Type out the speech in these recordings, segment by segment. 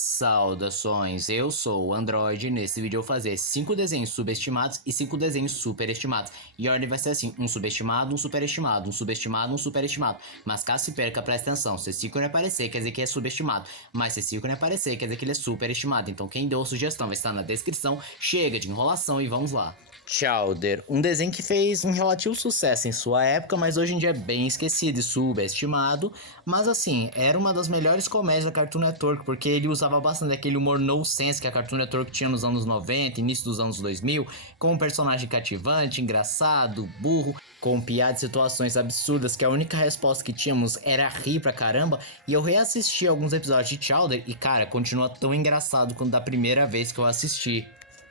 Saudações, eu sou o Android e nesse vídeo eu vou fazer 5 desenhos subestimados e 5 desenhos superestimados. E a ordem vai ser assim, um subestimado, um superestimado, um subestimado, um superestimado. Mas caso se perca, presta atenção, se esse ícone aparecer quer dizer que é subestimado, mas se esse ícone aparecer quer dizer que ele é superestimado. Então quem deu a sugestão vai estar na descrição, chega de enrolação e vamos lá. Chowder, um desenho que fez um relativo sucesso em sua época, mas hoje em dia é bem esquecido e subestimado. Mas assim, era uma das melhores comédias da Cartoon Network, porque ele usava bastante aquele humor nonsense que a Cartoon Network tinha nos anos 90, início dos anos 2000, com um personagem cativante, engraçado, burro, com piadas e situações absurdas que a única resposta que tínhamos era rir pra caramba. E eu reassisti alguns episódios de Chowder e cara, continua tão engraçado quanto da primeira vez que eu assisti.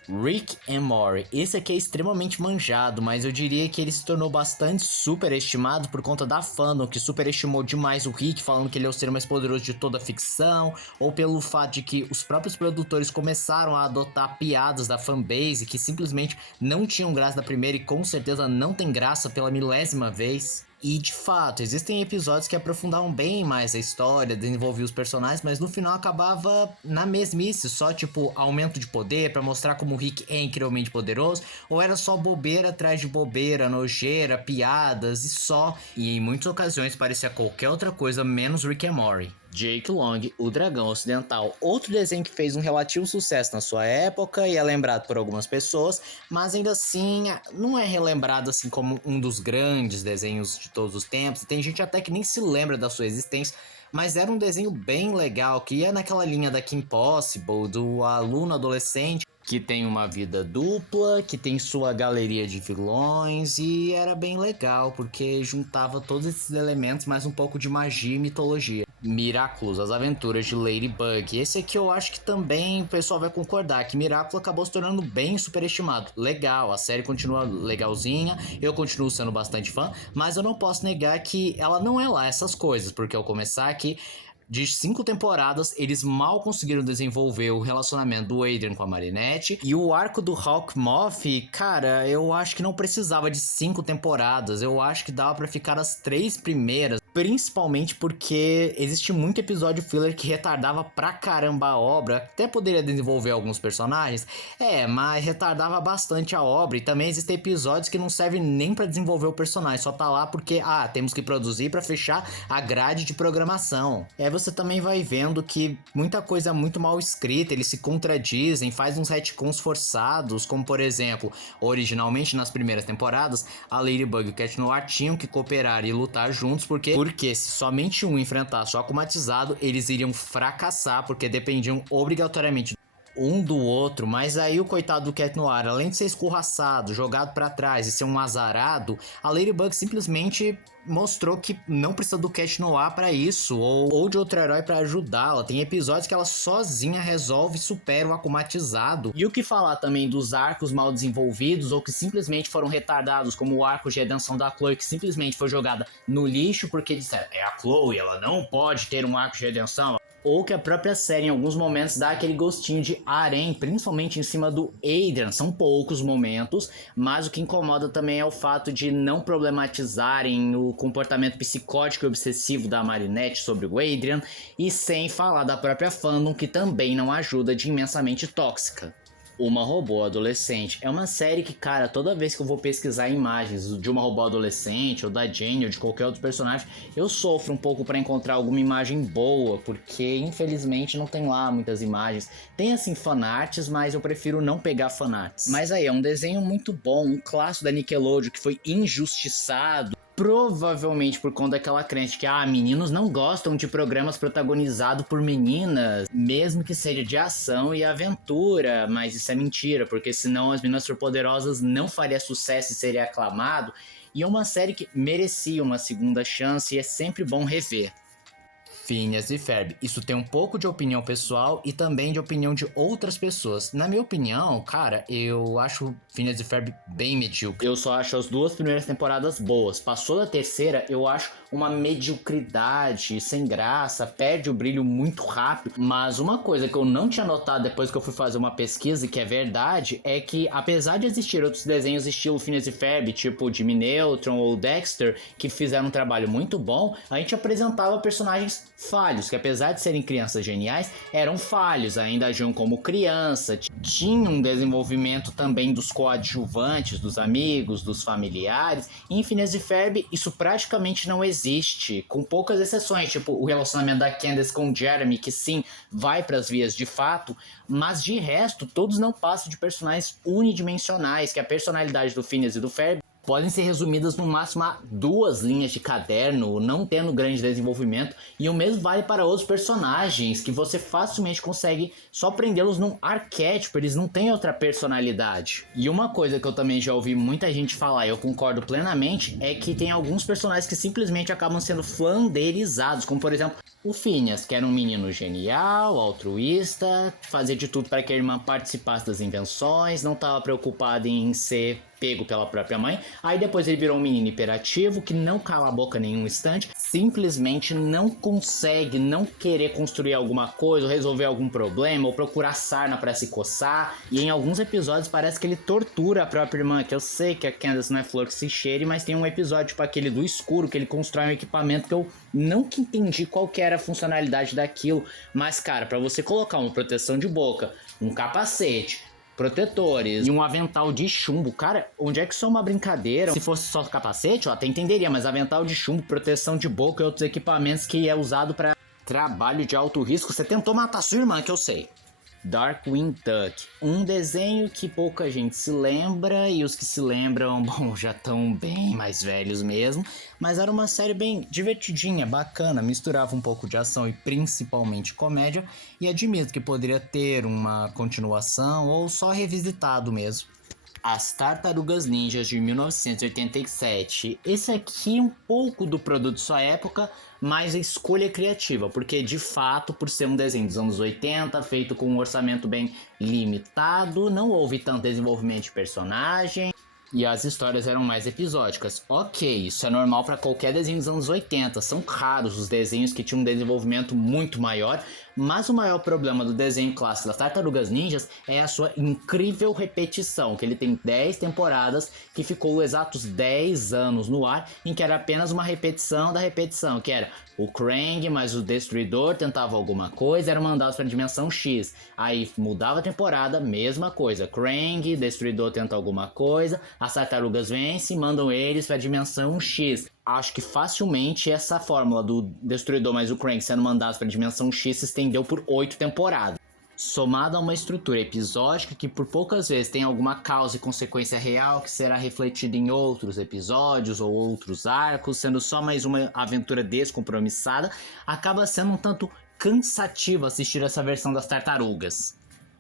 Rick and Morty. Esse aqui é extremamente manjado, mas eu diria que ele se tornou bastante superestimado por conta da fandom, que superestimou demais o Rick, falando que ele é o ser mais poderoso de toda a ficção, ou pelo fato de que os próprios produtores começaram a adotar piadas da fanbase que simplesmente não tinham graça da primeira e com certeza não tem graça pela milésima vez. E de fato, existem episódios que aprofundavam bem mais a história, desenvolviam os personagens, mas no final acabava na mesmice, só tipo aumento de poder pra mostrar como o Rick é incrivelmente poderoso, ou era só bobeira atrás de bobeira, nojeira, piadas e só. E em muitas ocasiões parecia qualquer outra coisa menos Rick and Morty. Jake Long, o Dragão Ocidental, outro desenho que fez um relativo sucesso na sua época e é lembrado por algumas pessoas, mas ainda assim não é relembrado assim como um dos grandes desenhos de todos os tempos. Tem gente até que nem se lembra da sua existência, mas era um desenho bem legal, que ia naquela linha da Kim Possible, do aluno adolescente que tem uma vida dupla, que tem sua galeria de vilões, e era bem legal, porque juntava todos esses elementos, mais um pouco de magia e mitologia. Miraculous, as aventuras de Ladybug. Esse aqui eu acho que também o pessoal vai concordar, que Miraculous acabou se tornando bem superestimado. Legal, a série continua legalzinha, eu continuo sendo bastante fã, mas eu não posso negar que ela não é lá essas coisas, porque ao começar aqui, de 5 temporadas, eles mal conseguiram desenvolver o relacionamento do Adrian com a Marinette. E o arco do Hawkmoth, cara, eu acho que não precisava de 5 temporadas. Eu acho que dava pra ficar as 3 primeiras. Principalmente porque existe muito episódio filler que retardava pra caramba a obra. Até poderia desenvolver alguns personagens, mas retardava bastante a obra. E também existem episódios que não servem nem pra desenvolver o personagem, só tá lá porque, temos que produzir pra fechar a grade de programação. Você também vai vendo que muita coisa é muito mal escrita, eles se contradizem, faz uns retcons forçados, como por exemplo, originalmente nas primeiras temporadas, a Ladybug e o Cat Noir tinham que cooperar e lutar juntos, porque se somente um enfrentasse o Akumatizado, eles iriam fracassar, porque dependiam obrigatoriamente um do outro. Mas aí o coitado do Cat Noir, além de ser escorraçado, jogado pra trás e ser um azarado, a Ladybug simplesmente mostrou que não precisa do Cat Noir pra isso, ou de outro herói pra ajudá-la. Tem episódios que ela sozinha resolve e supera o Akumatizado. E o que falar também dos arcos mal desenvolvidos ou que simplesmente foram retardados, como o arco de redenção da Chloe, que simplesmente foi jogada no lixo porque disseram, é a Chloe, ela não pode ter um arco de redenção. Ou que a própria série em alguns momentos dá aquele gostinho de harém, principalmente em cima do Adrian. São poucos momentos, mas o que incomoda também é o fato de não problematizarem o comportamento psicótico e obsessivo da Marinette sobre o Adrian, e sem falar da própria fandom, que também não ajuda, de imensamente tóxica. Uma Robô Adolescente é uma série que, cara, toda vez que eu vou pesquisar imagens de uma robô adolescente, ou da Jenny, ou de qualquer outro personagem, eu sofro um pouco pra encontrar alguma imagem boa, porque infelizmente não tem lá muitas imagens. Tem assim fanarts, mas eu prefiro não pegar fanarts. Mas aí, é um desenho muito bom, um clássico da Nickelodeon que foi injustiçado. Provavelmente por conta daquela crença que meninos não gostam de programas protagonizados por meninas, mesmo que seja de ação e aventura, mas isso é mentira, porque senão As Meninas Superpoderosas não faria sucesso e seria aclamado, e é uma série que merecia uma segunda chance e é sempre bom rever. Phineas e Ferb. Isso tem um pouco de opinião pessoal e também de opinião de outras pessoas. Na minha opinião, cara, eu acho Phineas e Ferb bem medíocre. Eu só acho as 2 primeiras temporadas boas. Passou da terceira, eu acho uma mediocridade sem graça, perde o brilho muito rápido. Mas uma coisa que eu não tinha notado depois que eu fui fazer uma pesquisa e que é verdade, é que apesar de existir outros desenhos estilo Phineas e Ferb, tipo Jimmy Neutron ou Dexter, que fizeram um trabalho muito bom, a gente apresentava personagens falhos, que apesar de serem crianças geniais, eram falhos, ainda agiam como criança, tinham um desenvolvimento também dos coadjuvantes, dos amigos, dos familiares. Em Phineas e Ferb, isso praticamente não existe, com poucas exceções, tipo o relacionamento da Candace com o Jeremy, que sim, vai para as vias de fato, mas de resto, todos não passam de personagens unidimensionais, que a personalidade do Phineas e do Ferb podem ser resumidas no máximo a 2 linhas de caderno, não tendo grande desenvolvimento, e o mesmo vale para outros personagens, que você facilmente consegue só prendê-los num arquétipo, eles não têm outra personalidade. E uma coisa que eu também já ouvi muita gente falar, e eu concordo plenamente, é que tem alguns personagens que simplesmente acabam sendo flanderizados, como por exemplo o Phineas, que era um menino genial, altruísta, fazia de tudo para que a irmã participasse das invenções, não estava preocupado em ser pego pela própria mãe. Aí depois ele virou um menino hiperativo que não cala a boca nenhum instante, simplesmente não consegue não querer construir alguma coisa ou resolver algum problema ou procurar sarna para se coçar. E em alguns episódios parece que ele tortura a própria irmã, que eu sei que a Candace não é flor que se cheire, mas tem um episódio tipo aquele do escuro que ele constrói um equipamento que eu nunca entendi qual que era a funcionalidade daquilo. Mas cara, para você colocar uma proteção de boca, um capacete, protetores e um avental de chumbo. Cara, onde é que isso é uma brincadeira? Se fosse só capacete, eu até entenderia, mas avental de chumbo, proteção de boca e outros equipamentos que é usado para trabalho de alto risco. Você tentou matar sua irmã, que eu sei. Darkwing Duck, um desenho que pouca gente se lembra, e os que se lembram, bom, já estão bem mais velhos mesmo, mas era uma série bem divertidinha, bacana, misturava um pouco de ação e principalmente comédia, e admito que poderia ter uma continuação ou só revisitado mesmo. As Tartarugas Ninjas de 1987. Esse aqui é um pouco do produto de sua época, mas a escolha é criativa, porque de fato, por ser um desenho dos anos 80, feito com um orçamento bem limitado, não houve tanto desenvolvimento de personagem e as histórias eram mais episódicas. Ok, isso é normal para qualquer desenho dos anos 80, são raros os desenhos que tinham um desenvolvimento muito maior, mas o maior problema do desenho clássico das Tartarugas Ninjas é a sua incrível repetição, que ele tem 10 temporadas, que ficou exatos 10 anos no ar, em que era apenas uma repetição da repetição, que era o Krang mais o Destruidor tentava alguma coisa, eram mandados para a dimensão X. Aí mudava a temporada, mesma coisa. Krang, Destruidor tenta alguma coisa, as tartarugas vencem e mandam eles para a dimensão X. Acho que facilmente essa fórmula do Destruidor mais o Krang sendo mandados para a dimensão X se estendeu por 8 temporadas. Somado a uma estrutura episódica que por poucas vezes tem alguma causa e consequência real que será refletida em outros episódios ou outros arcos, sendo só mais uma aventura descompromissada, acaba sendo um tanto cansativo assistir essa versão das tartarugas.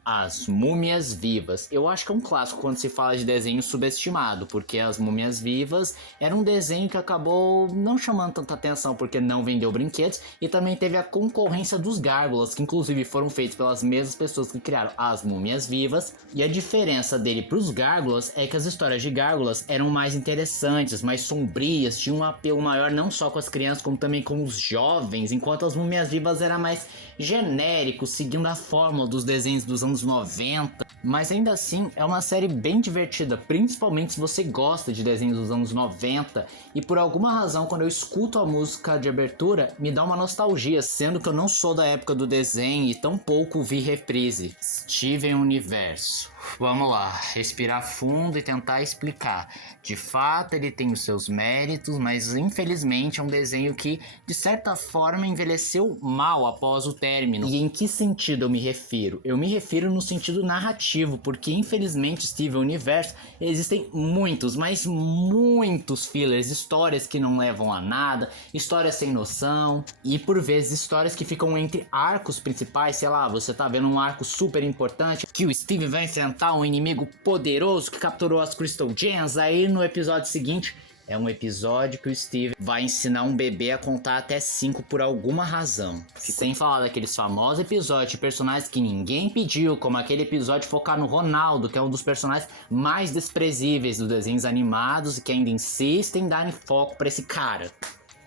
As Múmias Vivas. Eu acho que é um clássico quando se fala de desenho subestimado, porque As Múmias Vivas era um desenho que acabou não chamando tanta atenção porque não vendeu brinquedos, e também teve a concorrência dos Gárgulas, que inclusive foram feitos pelas mesmas pessoas que criaram As Múmias Vivas, e a diferença dele para os Gárgulas é que as histórias de Gárgulas eram mais interessantes, mais sombrias, tinham um apelo maior não só com as crianças como também com os jovens, enquanto As Múmias Vivas era mais genérico, seguindo a fórmula dos desenhos dos anos 90, mas ainda assim é uma série bem divertida, principalmente se você gosta de desenhos dos anos 90, e por alguma razão quando eu escuto a música de abertura me dá uma nostalgia, sendo que eu não sou da época do desenho e tampouco vi reprise. Steven Universo. Vamos lá, respirar fundo e tentar explicar. De fato, ele tem os seus méritos, mas infelizmente é um desenho que, de certa forma, envelheceu mal após o término. E em que sentido eu me refiro? Eu me refiro no sentido narrativo, porque infelizmente Steven Universo existem muitos, mas muitos fillers, histórias que não levam a nada, histórias sem noção, e por vezes histórias que ficam entre arcos principais, sei lá, você tá vendo um arco super importante, que o Steven vai enfrentar um inimigo poderoso que capturou as Crystal Gems, aí no episódio seguinte é um episódio que o Steve vai ensinar um bebê a contar até 5 por alguma razão. Sem falar daqueles famosos episódios de personagens que ninguém pediu, como aquele episódio focar no Ronaldo, que é um dos personagens mais desprezíveis dos desenhos animados e que ainda insistem em darem foco pra esse cara.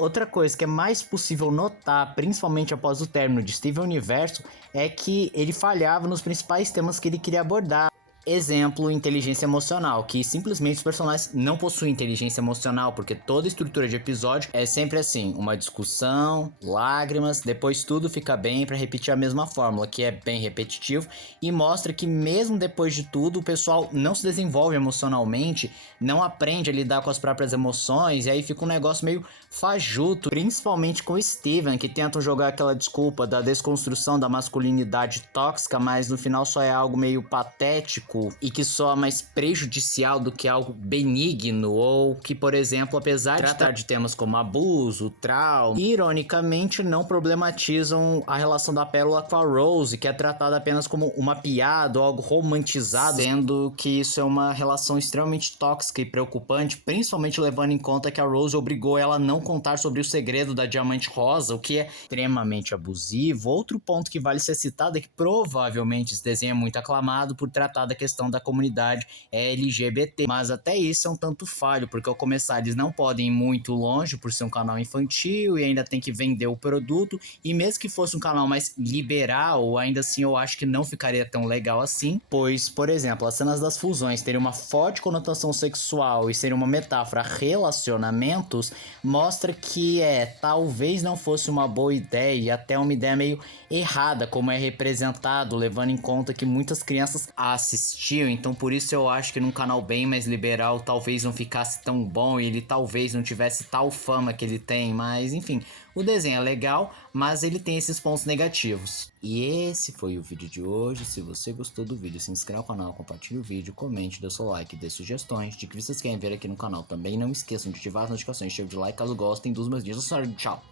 Outra coisa que é mais possível notar, principalmente após o término de Steven Universo, é que ele falhava nos principais temas que ele queria abordar. Exemplo, inteligência emocional, que simplesmente os personagens não possuem inteligência emocional, porque toda estrutura de episódio é sempre assim, uma discussão, lágrimas, depois tudo fica bem pra repetir a mesma fórmula, que é bem repetitivo, e mostra que mesmo depois de tudo, o pessoal não se desenvolve emocionalmente, não aprende a lidar com as próprias emoções, e aí fica um negócio meio fajuto, principalmente com o Steven, que tentam jogar aquela desculpa da desconstrução da masculinidade tóxica, mas no final só é algo meio patético e que só é mais prejudicial do que algo benigno, ou que, por exemplo, apesar de tratar de temas como abuso, trauma, ironicamente não problematizam a relação da Pérola com a Rose, que é tratada apenas como uma piada ou algo romantizado, sendo que isso é uma relação extremamente tóxica e preocupante, principalmente levando em conta que a Rose obrigou ela a não contar sobre o segredo da Diamante Rosa, o que é extremamente abusivo. Outro ponto que vale ser citado é que provavelmente esse desenho é muito aclamado por tratar da questão da comunidade LGBT, mas até isso é um tanto falho, porque ao começar eles não podem ir muito longe por ser um canal infantil e ainda tem que vender o produto, e mesmo que fosse um canal mais liberal, ainda assim eu acho que não ficaria tão legal assim, pois, por exemplo, as cenas das fusões terem uma forte conotação sexual e serem uma metáfora a relacionamentos, mostra que talvez não fosse uma boa ideia e até uma ideia meio errada como é representado, levando em conta que muitas crianças assistiam, então por isso eu acho que num canal bem mais liberal talvez não ficasse tão bom e ele talvez não tivesse tal fama que ele tem, mas enfim, o desenho é legal, mas ele tem esses pontos negativos. E esse foi o vídeo de hoje. Se você gostou do vídeo, se inscreva no canal, compartilhe o vídeo, comente, dê seu like, dê sugestões de que vocês querem ver aqui no canal. Também não esqueçam de ativar as notificações, chega de like caso gostem dos meus dias. Tchau!